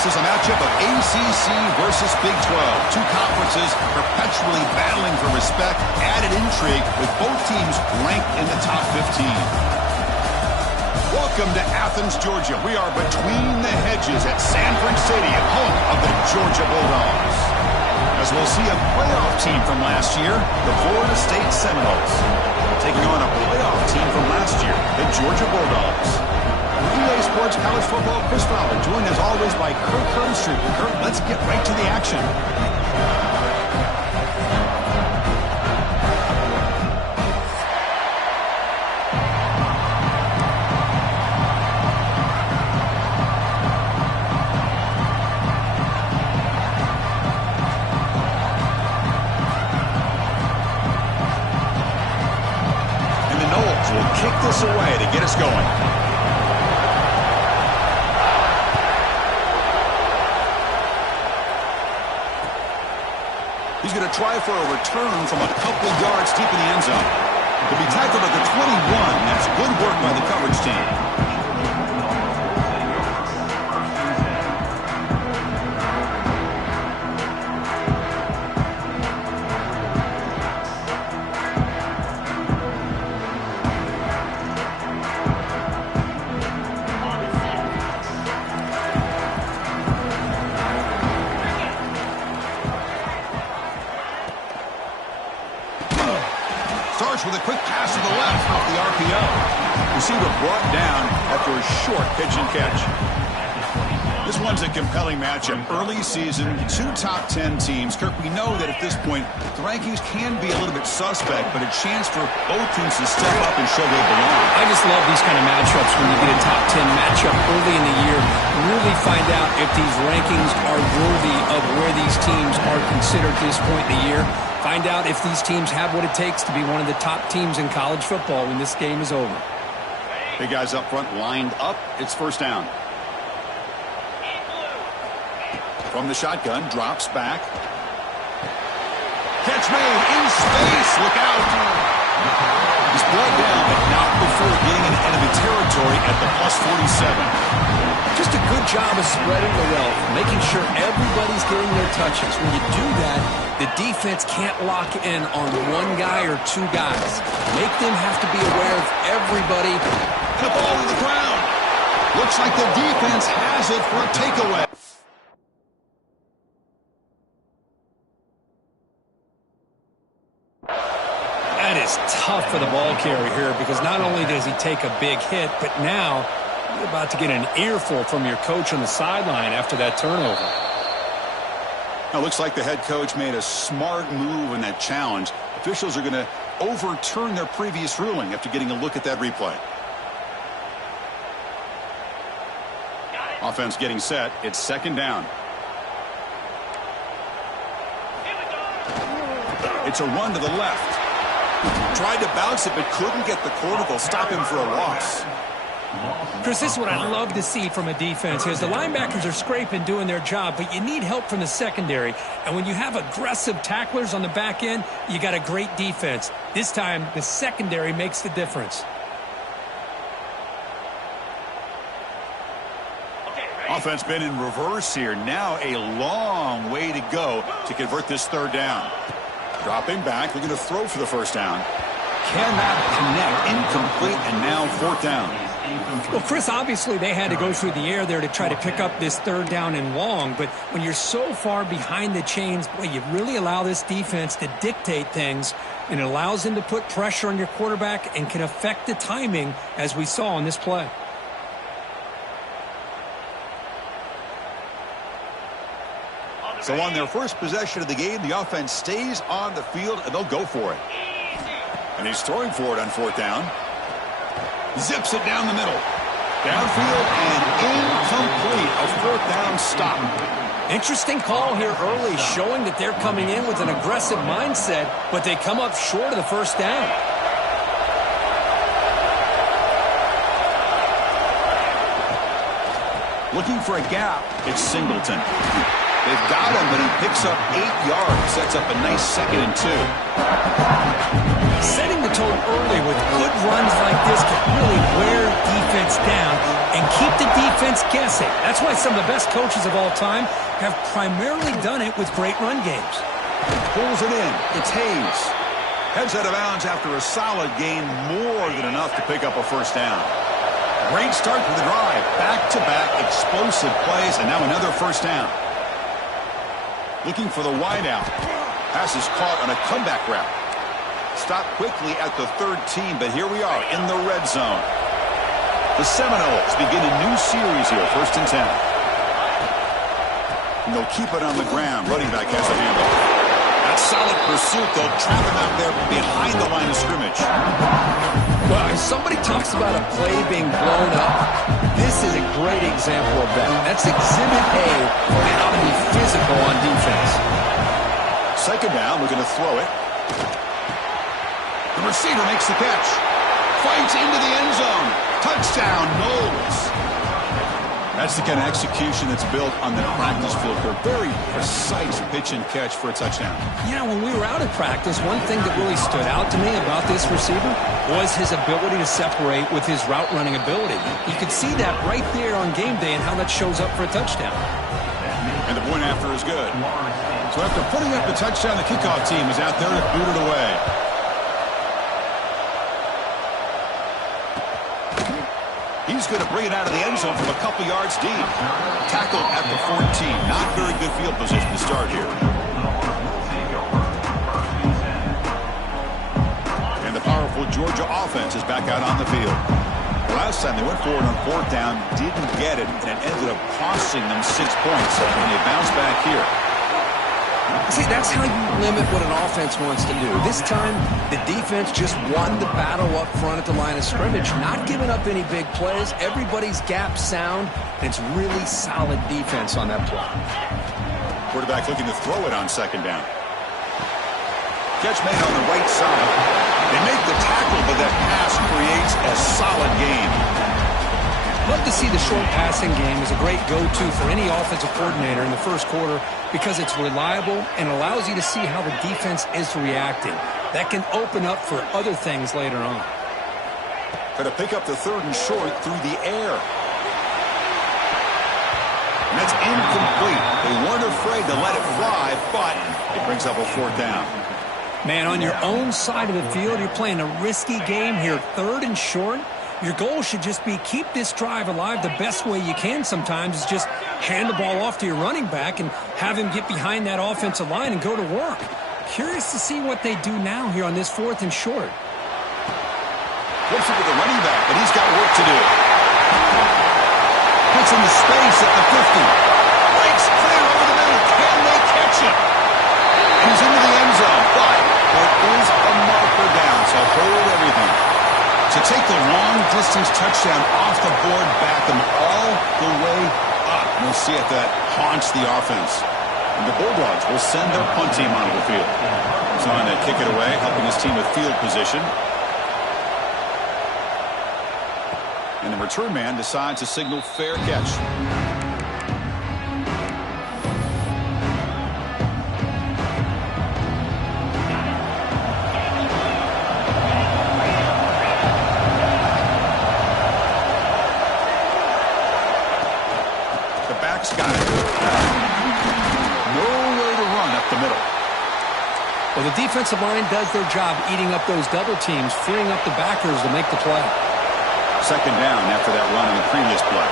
This is a matchup of ACC versus Big 12. Two conferences perpetually battling for respect. Added intrigue with both teams ranked in the top 15. Welcome to Athens, Georgia. We are between the hedges at Sanford Stadium, home of the Georgia Bulldogs. As we'll see a playoff team from last year, the Florida State Seminoles, taking on a playoff team from last year, the Georgia Bulldogs. EA Sports College Football, Chris Fowler, joined as always by Kirk Herbstreit. Kirk, let's get right to the action. Kick this away to get us going. He's going to try for a return from a couple yards deep in the end zone. He'll be tackled at the 21. That's good work by the coverage team. With a quick pass to the left off the RPO. Receiver brought down after a short pitch and catch. This one's a compelling matchup. Early season, two top 10 teams. Kirk, we know that at this point, the rankings can be a little bit suspect, but a chance for both teams to step up and show they belong. I just love these kind of matchups when you get a top 10 matchup early in the year. Really find out if these rankings are worthy of where these teams are considered to this point in the year. Find out if these teams have what it takes to be one of the top teams in college football when this game is over. Big guys up front lined up. It's first down. From the shotgun, drops back. Catch made in space. Look out. He's brought down, but not before getting into enemy territory at the +47. Just a good job of spreading the wealth, making sure everybody's getting their touches. When you do that, the defense can't lock in on one guy or two guys. Make them have to be aware of everybody. And a ball to the ground. Looks like the defense has it for a takeaway. That is tough for the ball carrier here because not only does he take a big hit, but now you're about to get an earful from your coach on the sideline after that turnover. Now, looks like the head coach made a smart move in that challenge. Officials are going to overturn their previous ruling after getting a look at that replay. Offense getting set. It's second down. It's a run to the left. Tried to bounce it, but couldn't get the corner. They'll stop him for a loss. Chris, this is what I love to see from a defense is the linebackers are scraping, doing their job, but you need help from the secondary. And when you have aggressive tacklers on the back end, you got a great defense. This time, the secondary makes the difference. Offense been in reverse here. Now a long way to go to convert this third down. Dropping back, looking to throw for the first down. Cannot connect, incomplete, and now fourth down. Well, Chris, obviously they had to go through the air there to try to pick up this third down and long, but when you're so far behind the chains, boy, you really allow this defense to dictate things, and it allows them to put pressure on your quarterback and can affect the timing, as we saw on this play. So on their first possession of the game, the offense stays on the field, and they'll go for it. And he's throwing for it on fourth down. Zips it down the middle. Downfield and incomplete. A fourth down stop. Interesting call here early, showing that they're coming in with an aggressive mindset, but they come up short of the first down. Looking for a gap. It's Singleton. They've got him, but he picks up 8 yards. Sets up a nice 2nd and 2. Setting the tone early with good runs like this can really wear defense down and keep the defense guessing. That's why some of the best coaches of all time have primarily done it with great run games. Pulls it in. It's Hayes. Heads out of bounds after a solid gain, more than enough to pick up a first down. Great start to the drive. Back-to-back explosive plays, and now another first down. Looking for the wideout. Pass is caught on a comeback route. Stop quickly at the 13, but here we are in the red zone. The Seminoles begin a new series here, 1st and 10. And they'll keep it on the ground. Running back has the handoff. That's solid pursuit. They'll trap him out there behind the line of scrimmage. Well, if somebody talks about a play being blown up, this is a great example of that. That's Exhibit A for how to be physical on defense. 2nd down, we're going to throw it. The receiver makes the catch. Fights into the end zone. Touchdown, Knowles. That's the kind of execution that's built on the practice field. A very precise pitch and catch for a touchdown. Yeah, when we were out at practice, one thing that really stood out to me about this receiver was his ability to separate with his route running ability. You could see that right there on game day and how that shows up for a touchdown. And the point after is good. So after putting up the touchdown, the kickoff team is out there to boot it away. He's going to bring it out of the end zone from a couple yards deep. Tackled at the 14. Not very good field position to start here. And the powerful Georgia offense is back out on the field. Last time they went forward on 4th down, didn't get it, and it ended up costing them 6 points. And they bounce back here. See, that's how you limit what an offense wants to do. This time, the defense just won the battle up front at the line of scrimmage, not giving up any big plays. Everybody's gap sound, and it's really solid defense on that play. Quarterback looking to throw it on 2nd down. Catch made on the right side. They make the tackle, but that pass creates a solid gain. Love to see the short passing game as a great go-to for any offensive coordinator in the first quarter because it's reliable and allows you to see how the defense is reacting. That can open up for other things later on. Going to pick up the 3rd and short through the air. And that's incomplete. They weren't afraid to let it fly, but it brings up a 4th down. Man, on your own side of the field, you're playing a risky game here, 3rd and short. Your goal should just be keep this drive alive the best way you can sometimes is just hand the ball off to your running back and have him get behind that offensive line and go to work. Curious to see what they do now here on this 4th and short. Flips it to the running back, but he's got work to do. Puts him to space at the 50. Breaks clear over the middle. Can they catch him? And he's into the end zone, but there is a marker down, so hold everything. To take the long-distance touchdown off the board, back them all the way up. We'll see if that haunts the offense. And the Bulldogs will send their punt team onto the field. He's on to kick it away, helping his team with field position. And the return man decides to signal fair catch. Got it. Nowhere to run up the middle. Well, the defensive line does their job eating up those double teams, freeing up the backers to make the play. 2nd down after that run on the previous play.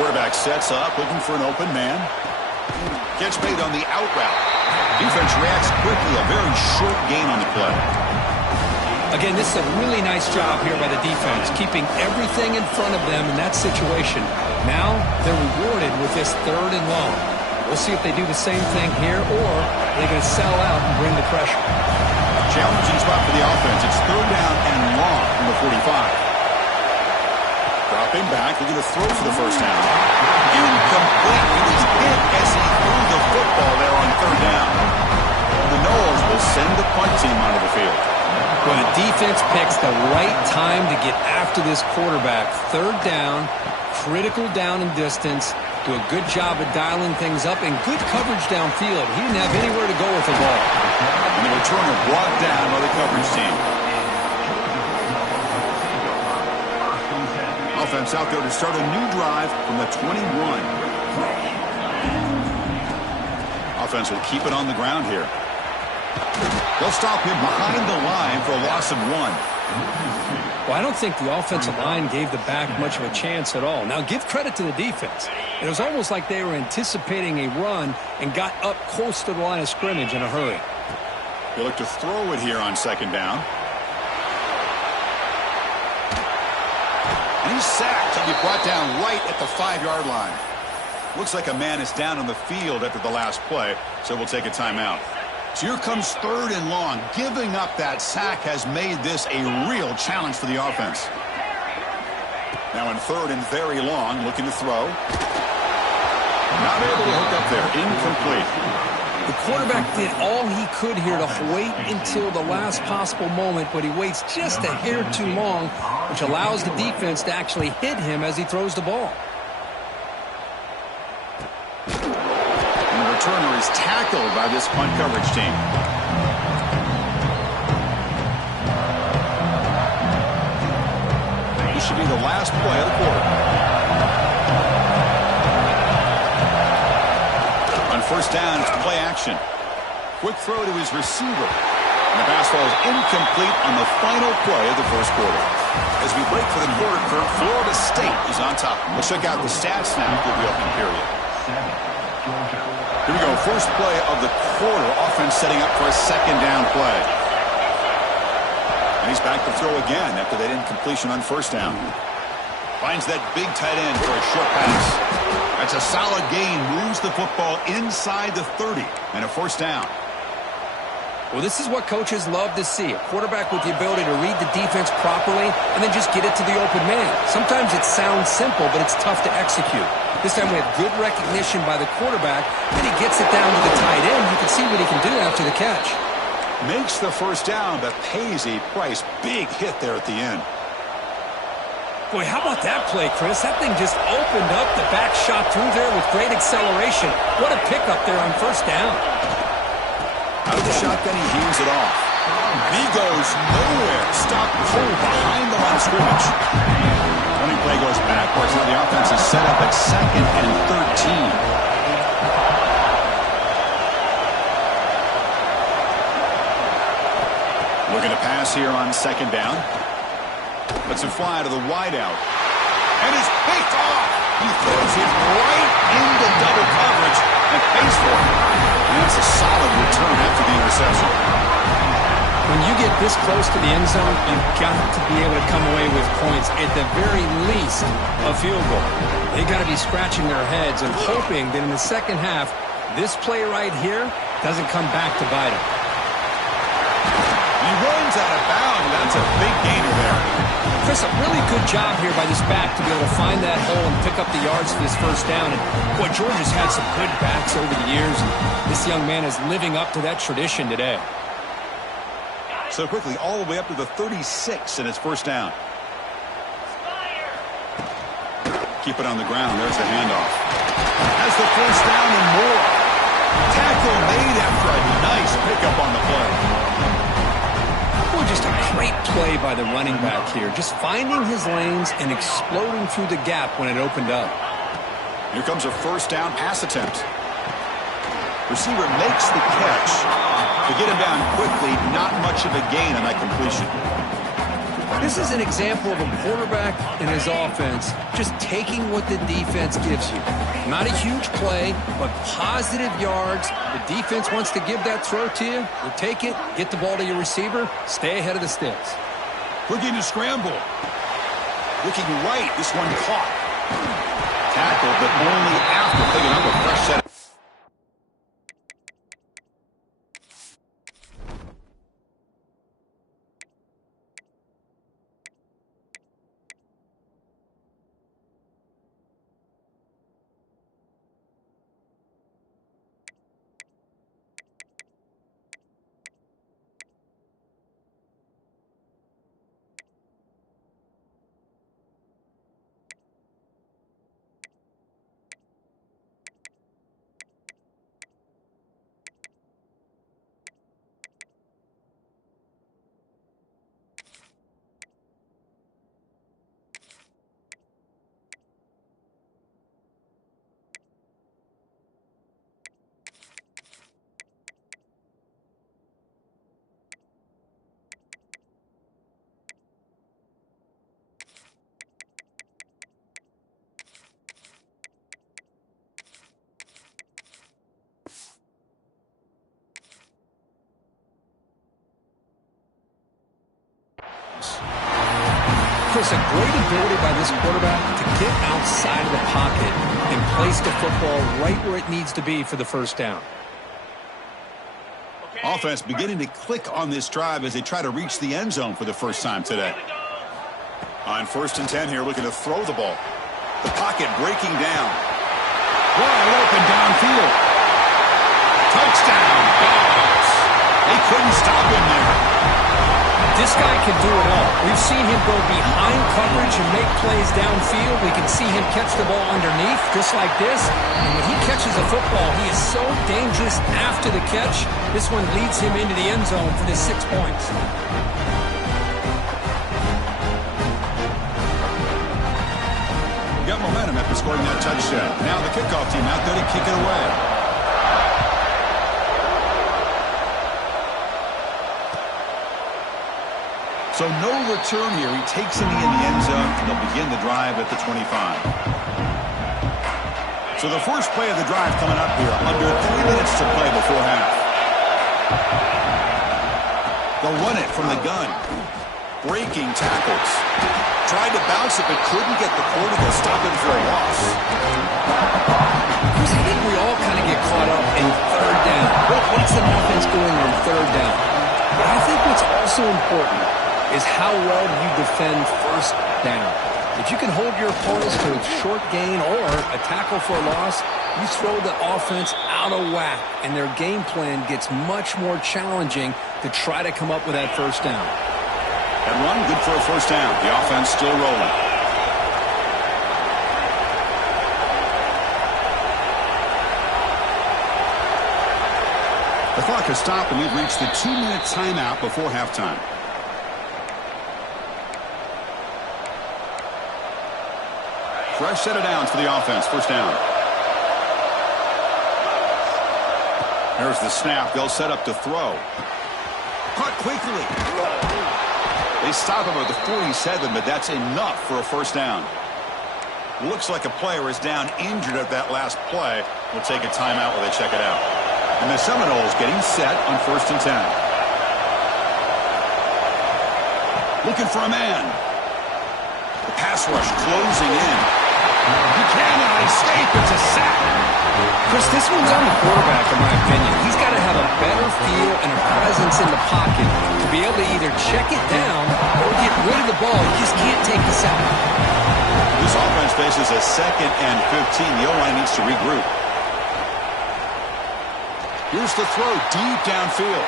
Quarterback sets up, looking for an open man. Catch made on the out route. Defense reacts quickly, a very short gain on the play. Again, this is a really nice job here by the defense, keeping everything in front of them in that situation. Now they're rewarded with this 3rd and long. We'll see if they do the same thing here, or they're going to sell out and bring the pressure. Challenging spot for the offense. It's 3rd down and long from the 45. Dropping back, we're going to throw for the first down. Incomplete. He was hit as he threw the football there on 3rd down. The Noles will send the punt team onto the field. When a defense picks the right time to get after this quarterback, 3rd down, critical down and distance, do a good job of dialing things up and good coverage downfield. He didn't have anywhere to go with the ball. And the returner brought down by the coverage team. Offense out there to start a new drive from the 21. Offense will keep it on the ground here. They'll stop him behind the line for a loss of 1. Well, I don't think the offensive line gave the back much of a chance at all. Now, give credit to the defense. It was almost like they were anticipating a run and got up close to the line of scrimmage in a hurry. They look to throw it here on second down. And he's sacked. He'll be brought down right at the 5-yard line. Looks like a man is down on the field after the last play, so we'll take a timeout. So here comes 3rd and long. Giving up that sack has made this a real challenge for the offense. Now in 3rd and very long, looking to throw. Not able to hook up there. Incomplete. The quarterback did all he could here to wait until the last possible moment, but he waits just a hair too long, which allows the defense to actually hit him as he throws the ball. Returner is tackled by this punt coverage team. This should be the last play of the quarter. On first down, it's play action. Quick throw to his receiver. And the pass falls incomplete on the final play of the first quarter. As we break for the quarter, Florida State is on top. Let's check out the stats now for the opening period. Here we go, first play of the quarter. Offense setting up for a second down play. And he's back to throw again after that incompletion on first down. Finds that big tight end for a short pass. That's a solid gain. Moves the football inside the 30 and a first down. Well, this is what coaches love to see. A quarterback with the ability to read the defense properly and then just get it to the open man. Sometimes it sounds simple, but it's tough to execute. This time we have good recognition by the quarterback, and he gets it down to the tight end. You can see what he can do after the catch. Makes the first down, but pays a price. Big hit there at the end. Boy, how about that play, Chris? That thing just opened up. The back shot through there with great acceleration. What a pickup there on first down. Out of the shotgun, he hands it off. He goes nowhere. Stopped cold behind the line of scrimmage. Running play goes backwards. Now the offense is set up at 2nd and 13. Looking to pass here on second down. Lets it fly to the wideout. And is picked off. He throws it right into double coverage and pays for it. And that's a solid return after the interception. When you get this close to the end zone, you've got to be able to come away with points, at the very least, a field goal. They got to be scratching their heads and hoping that in the second half, this play right here doesn't come back to bite them. He runs out of bounds. That's a big gainer there. Chris, a really good job here by this back to be able to find that hole and pick up the yards for this first down. And boy, Georgia's had some good backs over the years, and this young man is living up to that tradition today. So quickly, all the way up to the 36, and it's first down. Keep it on the ground. There's the handoff. Has the first down and more. Tackle made after a nice pickup on the play. Boy, just a great play by the running back here. Just finding his lanes and exploding through the gap when it opened up. Here comes a first down pass attempt. Receiver makes the catch. To get him down quickly, not much of a gain on that completion. This is an example of a quarterback and his offense just taking what the defense gives you. Not a huge play, but positive yards. The defense wants to give that throw to you. You take it, get the ball to your receiver, stay ahead of the sticks. Looking to scramble. Looking right, this one caught. Tackled, but only after picking up a fresh set. Chris, a great ability by this quarterback to get outside of the pocket and place the football right where it needs to be for the first down. Offense beginning to click on this drive as they try to reach the end zone for the first time today. On 1st and 10 here, looking to throw the ball. The pocket breaking down. Wide open downfield. Touchdown, Dogs. They couldn't stop him there. This guy can do it all. We've seen him go behind coverage and make plays downfield. We can see him catch the ball underneath, just like this. And when he catches a football, he is so dangerous after the catch. This one leads him into the end zone for the 6 points. Got momentum after scoring that touchdown. Now the kickoff team out there to kick it away. So no return here. He takes it in the end zone, and they'll begin the drive at the 25. So the first play of the drive coming up here. Under 3 minutes to play before half. They'll run it from the gun. Breaking tackles. Tried to bounce it, but couldn't get the quarter to stop him for a loss. Chris, I think we all kind of get caught up in third down. What's an offense doing on third down? But I think what's also important is how well you defend first down. If you can hold your opponents to a short gain or a tackle for a loss, you throw the offense out of whack, and their game plan gets much more challenging to try to come up with that first down. That run, good for a first down. The offense still rolling. The clock has stopped, and we've reached the 2-minute timeout before halftime. Fresh set of downs for the offense. First down. There's the snap. They'll set up to throw. Caught quickly. They stop him at the 47, but that's enough for a first down. Looks like a player is down injured at that last play. We'll take a timeout while they check it out. And the Seminoles getting set on 1st and 10. Looking for a man. The pass rush closing in. He cannot escape. It's a sack. Chris, this one's on the quarterback, in my opinion. He's got to have a better feel and a presence in the pocket to be able to either check it down or get rid of the ball. He just can't take the sack. This offense faces a 2nd and 15. The O-line needs to regroup. Here's the throw deep downfield.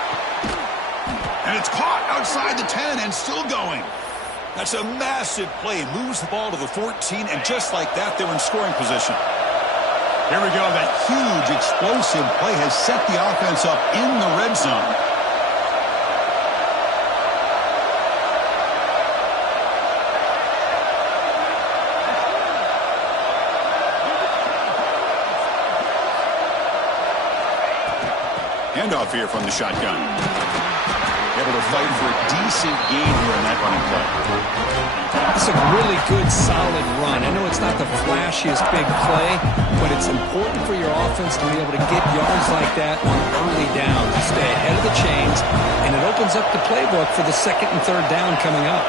And it's caught outside the 10 and still going. That's a massive play. Moves the ball to the 14, and just like that, they're in scoring position. Here we go. That huge, explosive play has set the offense up in the red zone. Handoff here from the shotgun. Able to fight for a decent gain here in that running play. It's a really good, solid run. I know it's not the flashiest big play, but it's important for your offense to be able to get yards like that on early down to stay ahead of the chains, and it opens up the playbook for the 2nd and 3rd down coming up.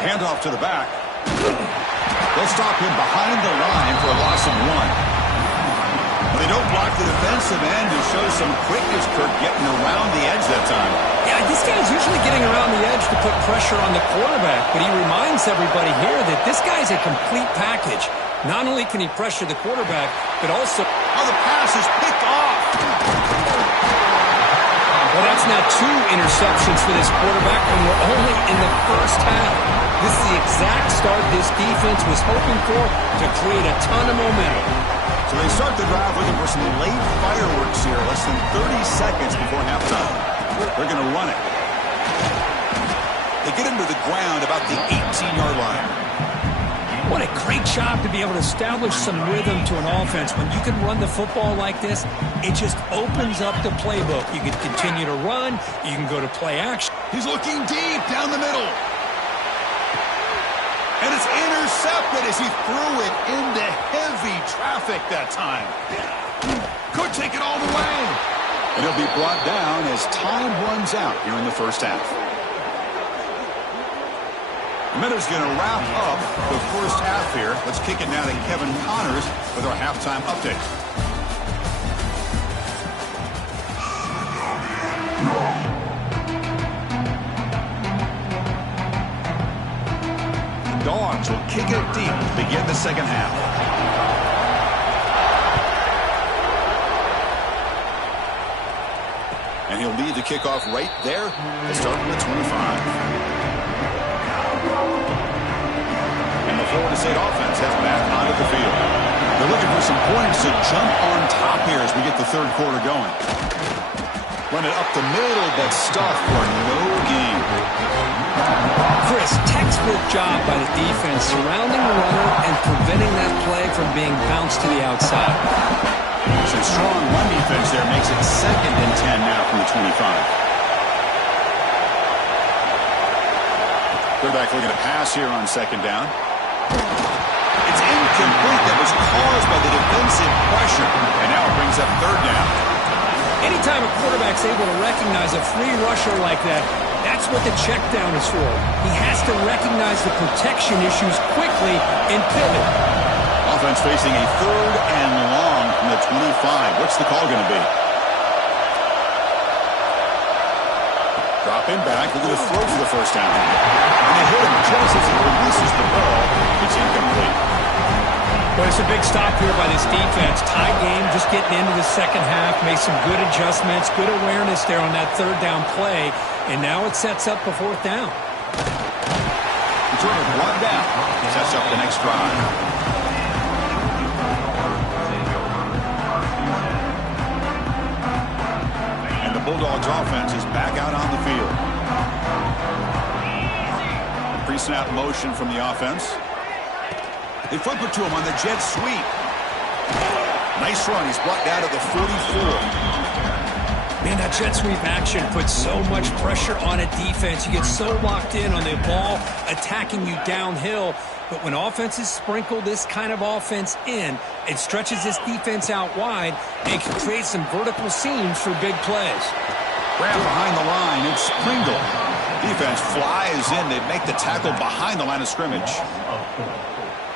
Handoff to the back. They'll stop him behind the line for a loss of 1. They don't block the defensive end to show some quickness, Kirk, getting around the edge that time. Yeah, this guy's usually getting around the edge to put pressure on the quarterback, but he reminds everybody here that this guy's a complete package. Not only can he pressure the quarterback, but also... Oh, the pass is picked off. Well, that's now 2 interceptions for this quarterback when we're only in the first half. This is the exact start this defense was hoping for to create a ton of momentum. So they start the drive looking for some late fireworks here, less than 30 seconds before halftime. They're going to run it. They get him to the ground about the 18-yard line. What a great job to be able to establish some rhythm to an offense. When you can run the football like this, it just opens up the playbook. You can continue to run. You can go to play action. He's looking deep down the middle. And it's intercepted as he threw it into heavy traffic that time. Could take it all the way. And he'll be brought down as time runs out here in the first half. Miller's going to wrap up the first half here. Let's kick it now to Kevin Connors with our halftime update. The Dogs will kick it deep to begin the second half. And he'll lead the kickoff right there to start with the 25. And the Florida State offense heads back onto the field. They're looking for some points to jump on top here as we get the third quarter going. Run it up the middle, but stuff for no gain. Chris, textbook job by the defense surrounding the runner and preventing that play from being bounced to the outside. Some strong run defense there makes it 2nd and 10 now from the 25. Quarterback looking to pass here on second down. It's incomplete. That was caused by the defensive pressure. And now it brings up third down. Anytime a quarterback's able to recognize a free rusher like that, that's what the check down is for. He has to recognize the protection issues quickly and pivot. Offense facing a 3rd and long from the 25. What's the call going to be? Drop in back. They're going to throw for the first down. And they hit him just as he releases the ball. It's incomplete. Well, it's a big stop here by this defense. Tie game, just getting into the second half. Made some good adjustments, good awareness there on that third down play. And now it sets up a fourth down. Return of one down. Sets up the next drive. And the Bulldogs offense is back out on the field. Pre-snap motion from the offense. They flip it to him on the jet sweep. Nice run. He's brought down to the 44. Man, that jet sweep action puts so much pressure on a defense. You get so locked in on the ball attacking you downhill. But when offenses sprinkle this kind of offense in, it stretches this defense out wide and can create some vertical seams for big plays. Grab behind the line. It's Pringle. Defense flies in. They make the tackle behind the line of scrimmage.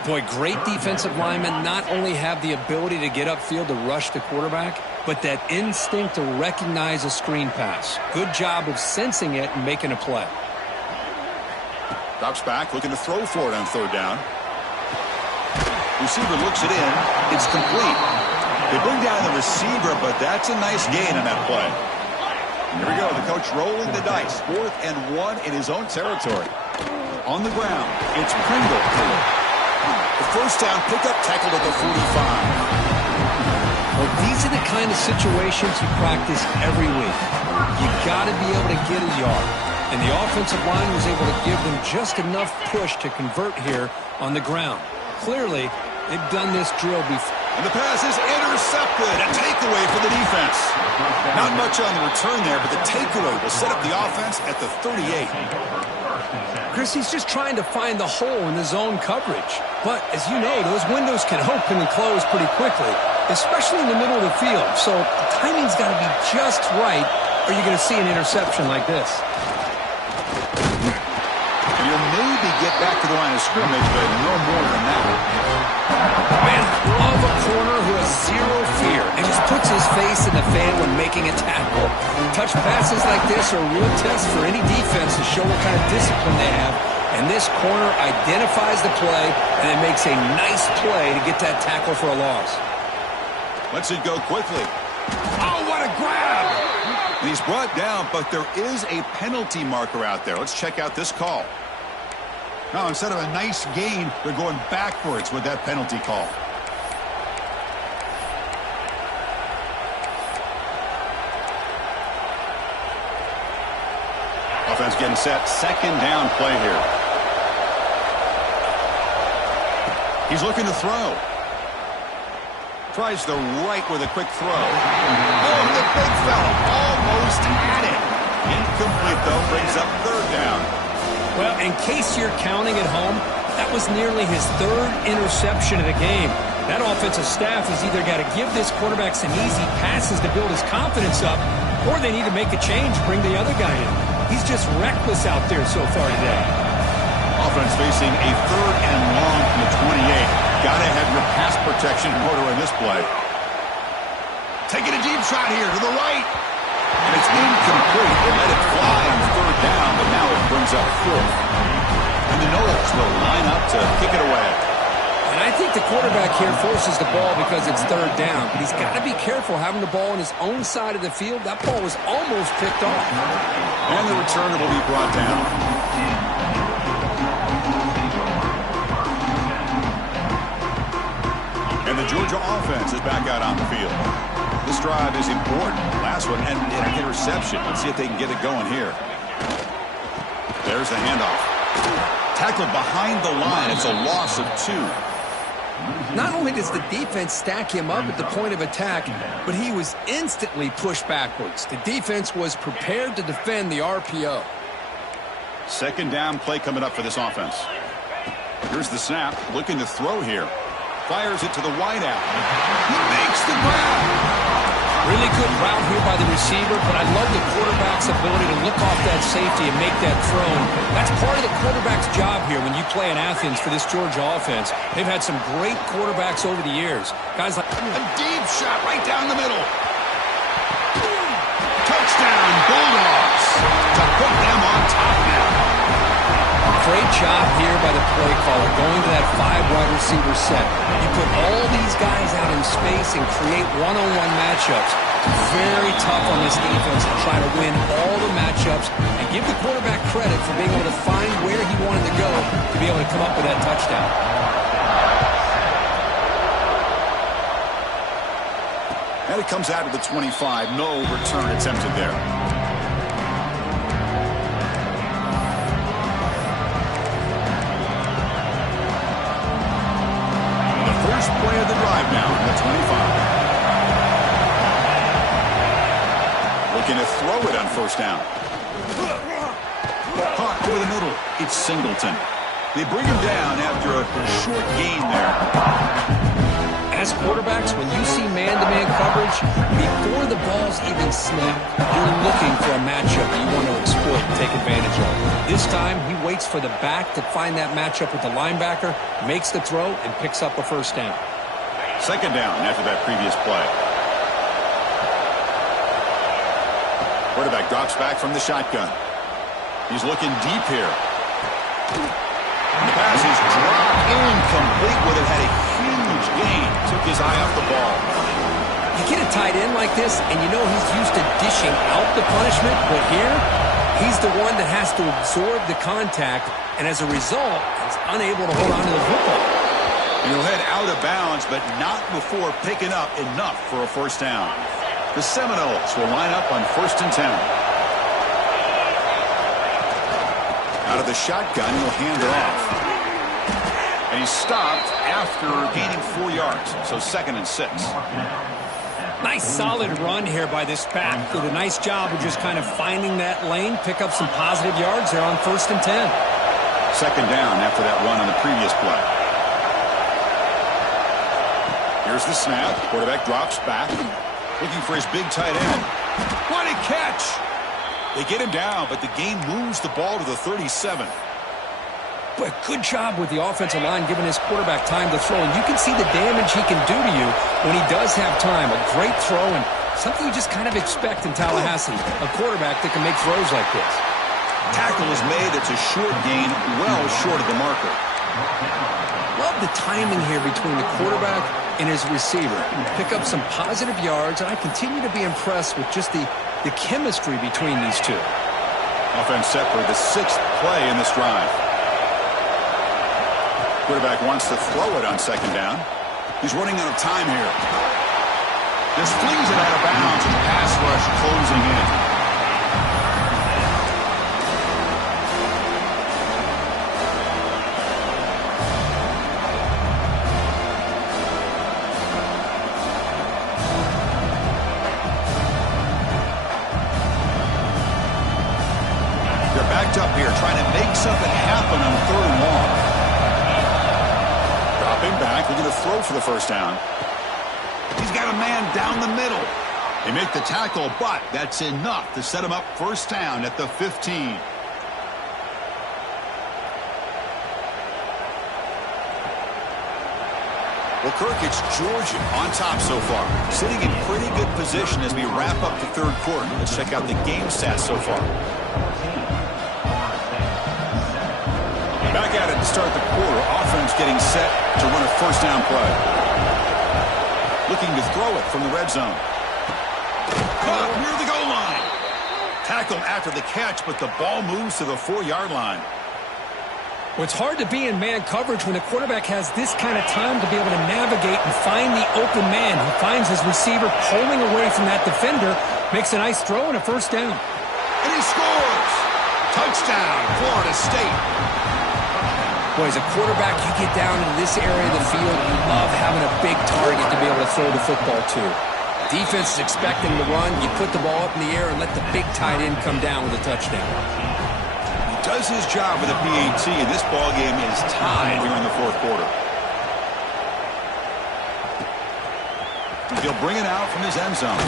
Boy, great defensive linemen not only have the ability to get upfield to rush the quarterback, but that instinct to recognize a screen pass. Good job of sensing it and making a play. Drops back, looking to throw for it on third down. Receiver looks it in. It's complete. They bring down the receiver, but that's a nice gain on that play. Here we go. The coach rolling the dice. 4th and 1 in his own territory. On the ground, it's Pringle. The first down pickup, tackled at the 45. Well, these are the kind of situations you practice every week. You got to be able to get a yard. And the offensive line was able to give them just enough push to convert here on the ground. Clearly, they've done this drill before. And the pass is intercepted. A takeaway for the defense. Not much on the return there, but the takeaway will set up the offense at the 38. Chris, he's just trying to find the hole in the zone coverage. But, as you know, those windows can open and close pretty quickly, especially in the middle of the field. So the timing's got to be just right, or you're going to see an interception like this. And you'll maybe get back to the line of scrimmage, but no more than that. Man, love a corner who has zero fear and just puts his face in the fan when making a tackle. Touch passes like this are a real test for any defense to show what kind of discipline they have. And this corner identifies the play and it makes a nice play to get that tackle for a loss. Lets it go quickly. Oh, what a grab! And he's brought down, but there is a penalty marker out there. Let's check out this call. Now, instead of a nice gain, they're going backwards with that penalty call. Offense getting set. Second down play here. He's looking to throw. Tries the right with a quick throw. Oh, the big fella almost had it. Incomplete, though, brings up third down. Well, in case you're counting at home, that was nearly his 3rd interception of the game. That offensive staff has either got to give this quarterback some easy passes to build his confidence up, or they need to make a change, bring the other guy in. He's just reckless out there so far today. Offense facing a 3rd and long from the 28. Got to have your pass protection in order in this play. Taking a deep shot here to the right. And it's incomplete. They let it fly on 3rd down, but now it brings up 4th. And the Noles will line up to kick it away. And I think the quarterback here forces the ball because it's 3rd down. But he's got to be careful having the ball on his own side of the field. That ball was almost picked off. And the returner will be brought down. And the Georgia offense is back out on the field. This drive is important. Last one ended in an interception. Let's see if they can get it going here. There's the handoff. Tackled behind the line. It's a loss of 2. Not only does the defense stack him up at the point of attack, but he was instantly pushed backwards. The defense was prepared to defend the RPO. 2nd down play coming up for this offense. Here's the snap. Looking to throw here. Fires it to the wideout. He makes the grab. Really good route here by the receiver, but I love the quarterback's ability to look off that safety and make that throw. That's part of the quarterback's job here when you play in Athens for this Georgia offense. They've had some great quarterbacks over the years. Guys like a deep shot right down the middle. Touchdown, Bulldogs, to put them on top now. Great job here by the play caller, going to that 5 wide receiver set. You put all these guys out in space and create one-on-one matchups. Very tough on this defense to try to win all the matchups and give the quarterback credit for being able to find where he wanted to go to be able to come up with that touchdown. And it comes out of the 25. No return attempted there. First play of the drive now on the 25. Looking to throw it on 1st down. Caught over the middle. It's Singleton. They bring him down after a short gain there. As quarterbacks, when you see man-to-man coverage, before the ball's even snapped, you're looking for a matchup that you want to exploit and take advantage of. This time, he waits for the back to find that matchup with the linebacker, makes the throw, and picks up a 1st down. 2nd down after that previous play. Quarterback drops back from the shotgun. He's looking deep here. The pass is dropped incomplete with it. Had a huge gain. Took his eye off the ball. You get a tight end like this, and you know he's used to dishing out the punishment, but here, he's the one that has to absorb the contact, and as a result, is unable to hold on to the football. He'll head out of bounds, but not before picking up enough for a 1st down. The Seminoles will line up on 1st and 10. Out of the shotgun, he'll hand it off. And he's stopped after gaining 4 yards, so 2nd and 6. Nice solid run here by this back. Did a nice job of just kind of finding that lane, pick up some positive yards there on 1st and 10. 2nd down after that run on the previous play. Here's the snap. Quarterback drops back, looking for his big tight end. What a catch! They get him down, but the game moves the ball to the 37. But good job with the offensive line giving his quarterback time to throw. And you can see the damage he can do to you when he does have time. A great throw and something you just kind of expect in Tallahassee. A quarterback that can make throws like this. Tackle is made. It's a short gain, well short of the marker. Love the timing here between the quarterback and his receiver. Pick up some positive yards, and I continue to be impressed with just the chemistry between these two. Offense set for the 6th play in this drive. Quarterback wants to throw it on 2nd down. He's running out of time here. Just flings it out of bounds as pass rush closing in. They're backed up here trying to make something happen on 3rd and long. Dropping back, They're going to throw for the first down. He's got a man down the middle. They make the tackle, but that's enough to set him up first down at the 15. Well, Kirk, it's Georgia on top so far. Sitting in pretty good position as we wrap up the third quarter. Let's check out the game stats so far. Back at it to start the quarter. Offense getting set to run a first down play. Looking to throw it from the red zone. Caught near the goal line. Tackled after the catch, but the ball moves to the 4-yard line. Well, it's hard to be in man coverage when the quarterback has this kind of time to be able to navigate and find the open man. He finds his receiver pulling away from that defender, makes a nice throw and a first down. And he scores! Touchdown, Florida State. Boy, as a quarterback, you get down into this area of the field, you love having a big target to be able to throw the football to. Defense is expecting to run. You put the ball up in the air and let the big tight end come down with a touchdown. Does his job with a PAT, and this ball game is tied here in the fourth quarter. He'll bring it out from his end zone.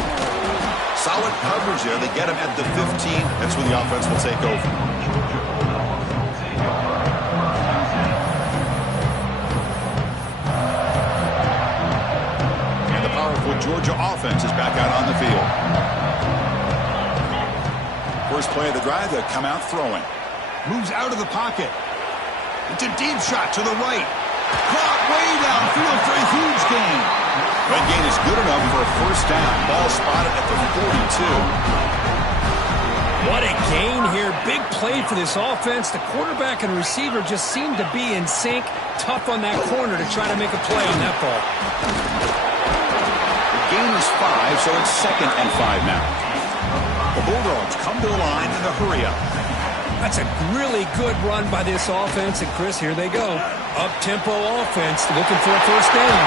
Solid coverage there. They get him at the 15. That's where the offense will take over. And the powerful Georgia offense is back out on the field. First play of the drive, they'll come out throwing. Moves out of the pocket. It's a deep shot to the right. Caught way downfield for a huge gain. That gain is good enough for a first down. Ball spotted at the 42. What a gain here. Big play for this offense. The quarterback and receiver just seem to be in sync. Tough on that corner to try to make a play on that ball. The gain is 5, so it's 2nd and 5 now. The Bulldogs come to the line in a hurry-up. That's a really good run by this offense. And, Chris, here they go. Up-tempo offense looking for a first down.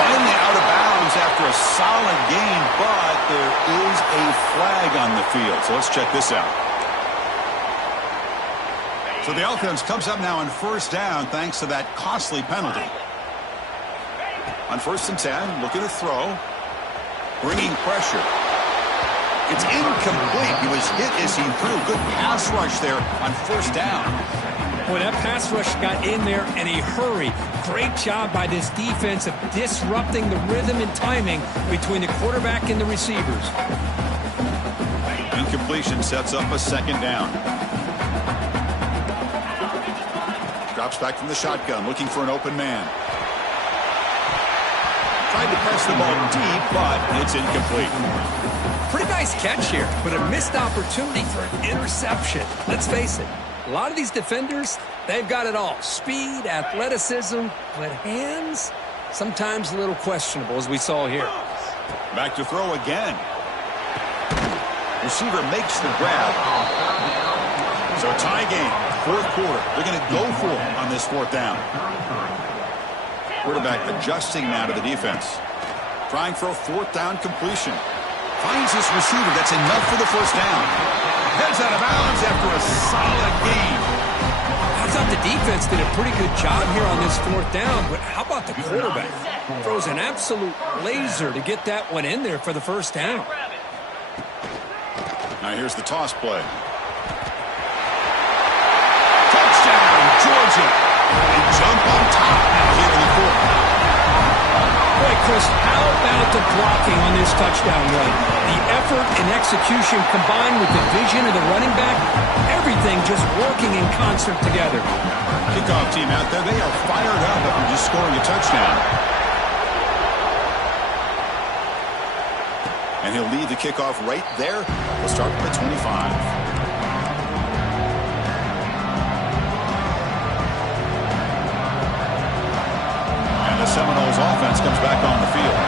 Finally out of bounds after a solid gain, but there is a flag on the field. So let's check this out. So the offense comes up now on first down thanks to that costly penalty. On 1st and 10, looking to throw. Bringing pressure. It's incomplete. He was hit as he threw. Good pass rush there on first down. Boy, that pass rush got in there in a hurry. Great job by this defense of disrupting the rhythm and timing between the quarterback and the receivers. Incompletion sets up a 2nd down. Drops back from the shotgun, looking for an open man. Tried to press the ball deep, but it's incomplete. Pretty nice catch here, but a missed opportunity for an interception. Let's face it, a lot of these defenders, they've got it all. Speed, athleticism, but hands, sometimes a little questionable, as we saw here. Back to throw again. Receiver makes the grab. So tie game, 4th quarter. They're going to go for it on this 4th down. Quarterback adjusting now to the defense. Trying for a 4th down completion. Finds his receiver. That's enough for the first down. Heads out of bounds after a solid gain. I thought the defense did a pretty good job here on this 4th down, but how about the quarterback? Throws an absolute laser to get that one in there for the first down. Now here's the toss play. Touchdown, Georgia. They jump on top now here in the 4th. Boy, Chris, how about the blocking on this touchdown run? The effort and execution combined with the vision of the running back, everything just working in concert together. Kickoff team out there, they are fired up after just scoring a touchdown. And he'll lead the kickoff right there. We'll start with the 25. The Seminoles offense comes back on the field.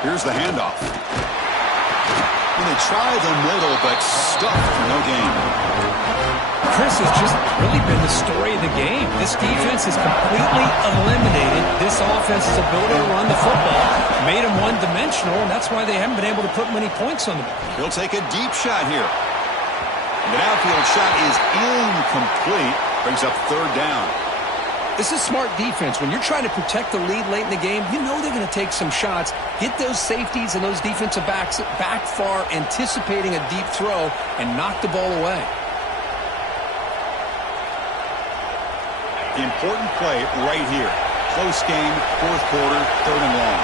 Here's the handoff. And they try the middle, but stuck for no gain. Chris has just really been the story of the game. This defense has completely eliminated this offense's ability to run the football, made them one-dimensional, and that's why they haven't been able to put many points on them. He'll take a deep shot here. The outfield shot is incomplete. Brings up third down. This is smart defense. When you're trying to protect the lead late in the game, you know they're going to take some shots, get those safeties and those defensive backs back far, anticipating a deep throw, and knock the ball away. The important play right here. Close game, fourth quarter, third and long.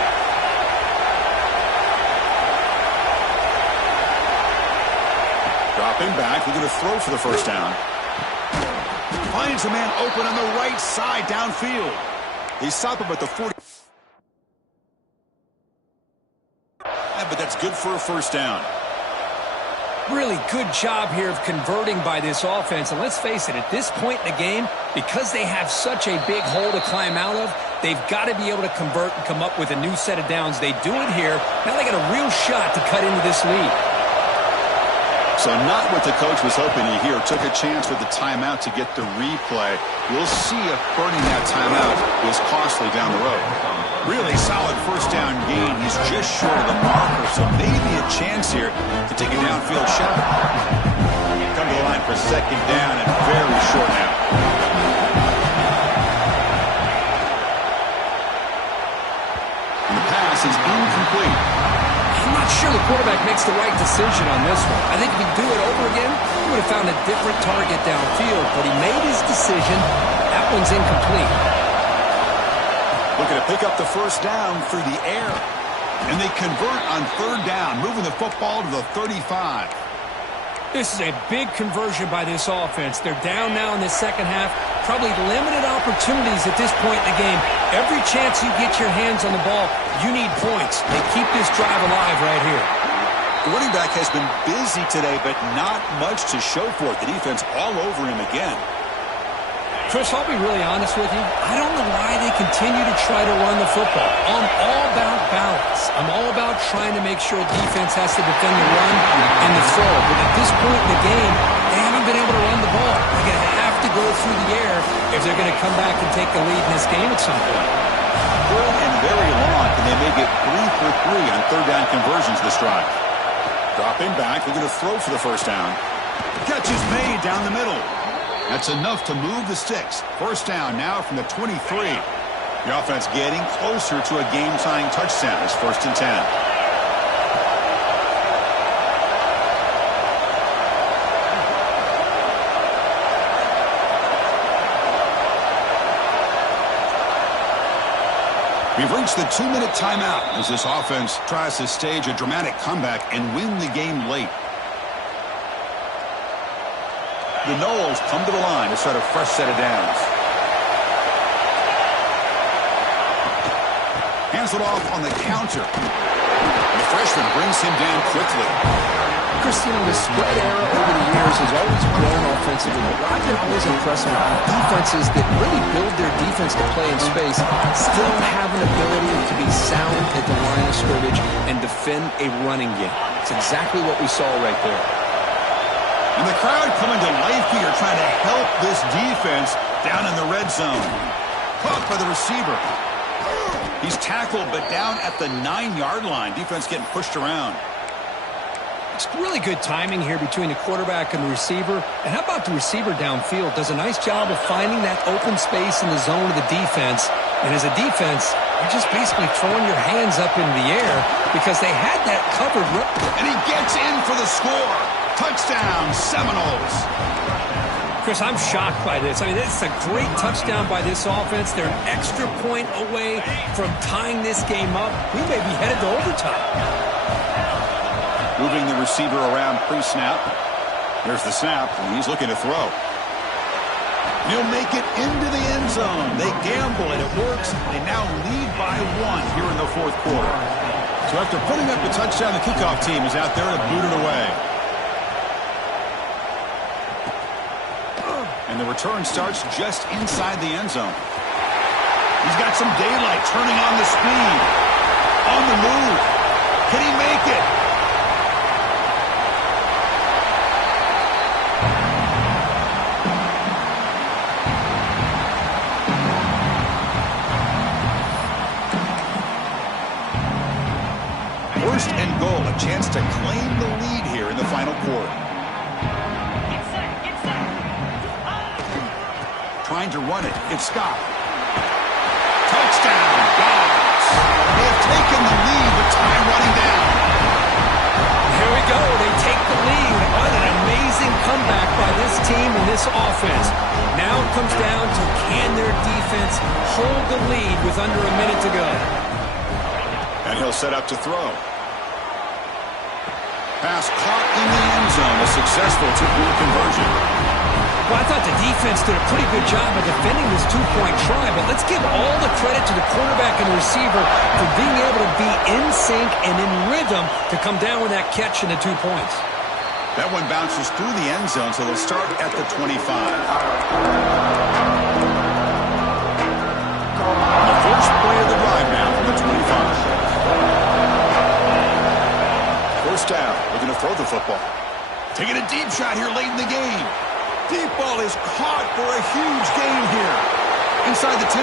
Dropping back, we're going to throw for the first down. Finds a man open on the right side downfield. They stop him at the 40. But that's good for a first down. Really good job here of converting by this offense. And let's face it, at this point in the game, because they have such a big hole to climb out of, they've got to be able to convert and come up with a new set of downs. They do it here. Now they got a real shot to cut into this lead. So not what the coach was hoping to hear. Took a chance with the timeout to get the replay. We'll see if burning that timeout was costly down the road. Really solid first down gain. He's just short of the marker, so maybe a chance here to take a downfield shot. Come to the line for second down and very short now. And the pass is incomplete. I'm not sure the quarterback makes the right decision on this one. I think if he'd do it over again, he would have found a different target downfield, but he made his decision. That one's incomplete. Looking to pick up the first down through the air. And they convert on third down, moving the football to the 35. This is a big conversion by this offense. They're down now in the second half. Probably limited opportunities at this point in the game. Every chance you get your hands on the ball, you need points. They keep this drive alive right here. The running back has been busy today, but not much to show for it. The defense all over him again. Chris, I'll be really honest with you. I don't know why they continue to try to run the football. I'm all about balance. I'm all about trying to make sure defense has to defend the run and the throw. But at this point in the game, they haven't been able to run the ball. They're going to have to go through the air if they're going to come back and take the lead in this game at some point. Third and very long, and they may get 3 for 3 on third down conversions this drive. Dropping back, they're going to throw for the first down. Catch is made down the middle. That's enough to move the sticks. First down now from the 23. The offense getting closer to a game-tying touchdown. It's 1st and 10. We've reached the 2-minute timeout as this offense tries to stage a dramatic comeback and win the game late. The Noles come to the line to start a fresh set of downs. Hands it off on the counter. The freshman brings him down quickly. Chris, the spread era over the years has always grown offensively, but I've been always impressed with defenses that really build their defense to play in space, still have an ability to be sound at the line of scrimmage and defend a running game. It's exactly what we saw right there. And the crowd coming to life here, trying to help this defense down in the red zone. Caught by the receiver. He's tackled, but down at the 9-yard line. Defense getting pushed around. It's really good timing here between the quarterback and the receiver. And how about the receiver downfield? Does a nice job of finding that open space in the zone of the defense. And as a defense, you're just basically throwing your hands up in the air because they had that covered. And he gets in for the score. Touchdown, Seminoles. Chris, I'm shocked by this. I mean, this is a great touchdown by this offense. They're an extra point away from tying this game up. We may be headed to overtime. Moving the receiver around pre-snap. There's the snap, and he's looking to throw. He'll make it into the end zone. They gamble, and it works. They now lead by 1 here in the fourth quarter. So after putting up the touchdown, the kickoff team is out there to boot it away. And the return starts just inside the end zone. He's got some daylight, turning on the speed. On the move. Can he make it? First and goal, a chance to claim the lead here in the final quarter. trying to run it. It's Scott. Touchdown, Dogs. They have taken the lead with time running down. Here we go. They take the lead. What an amazing comeback by this team and this offense. Now it comes down to can their defense hold the lead with under a minute to go. And he'll set up to throw. Pass caught in the end zone. A successful two-point conversion. Well, I thought the defense did a pretty good job of defending this two-point try, but let's give all the credit to the quarterback and the receiver for being able to be in sync and in rhythm to come down with that catch and the 2 points. That one bounces through the end zone, so they'll start at the 25. The first play of the drive now from the 25. First down, looking to throw the football. Taking a deep shot here late in the game. Deep ball is caught for a huge gain here. Inside the 10.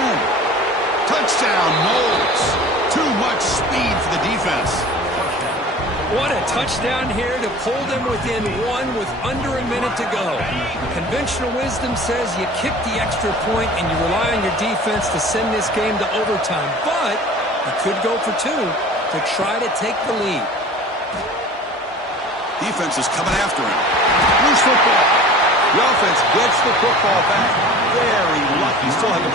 Touchdown, Knowles. Too much speed for the defense. What a touchdown here to pull them within one with under a minute to go. Conventional wisdom says you kick the extra point and you rely on your defense to send this game to overtime. But you could go for two to try to take the lead. Defense is coming after him. Loose football. The offense gets the football back. Very lucky. Still have a